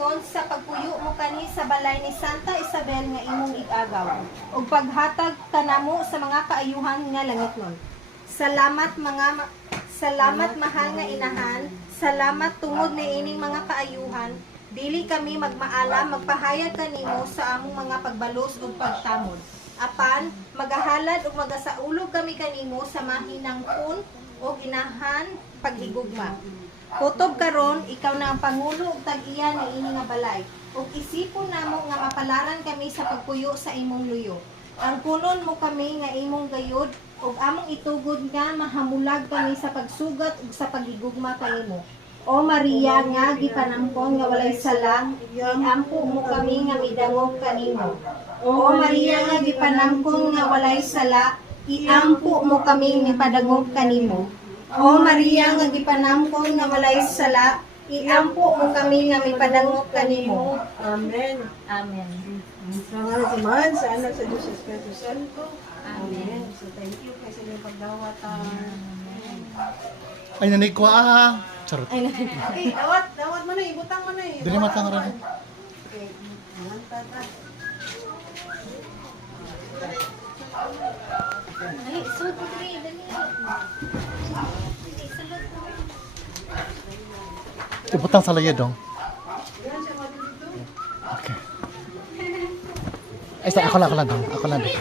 ingon sa pagpuyo mo kani sa balay ni Santa Isabel nga imong igagaw ug paghatag kanamo sa mga kaayuhan nga langitnon. Salamat mahal nga inahan. Salamat tungod ni ining mga kaayuhan. Dili kami magmaalam magpahayag kanimo sa among mga pagbalos ug pagtamod. Apan magahalad ug magasaulog kami kanimo sa mahinangpon ug inahan paghigugma. Kutob karon ikaw na ang pangulo ug tag-iya ni ini nga balay. Ug isipon namo nga mapalaran kami sa pagpuyo sa imong luyo. Ang kunon mo kami nga imong gayud ug among itugod nga mahamulag kami sa pagsugat ug sa paghigugma kanimo. O Maria nga gipanampon nga walay sala, iampo mo kami nga midangog kanimo. O Maria nga gipanampon nga walay sala, iampo mo kami nga padangog kanimo. O Maria nga gipanampon nga walay sala, iampo mo kami nga mipadangog kanimo. Amen. Amen. Sa ngalan sa Mahal, sa Anak, sa Diyos, sa Espiritu Santo. Amen. So thank you kay sa inyong pagdawat. Ay, nanay ko Charot. Okay, dawat mo na, ibutang mo na eh. Dili matang rin. Okay, tata. Dali, sulod mo dali, dali. Dali, sulod mo. Ibutang sa laya dong. Okay. Ay, ako lang dong. Ako lang dong.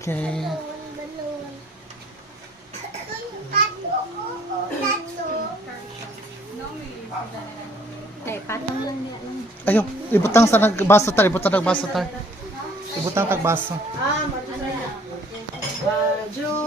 Okay. Patong lang yan. Ayo, ibutang sa nagbaso tar, ibutang nagbaso tar. Ibutang tagbaso. Madusay na. Diyos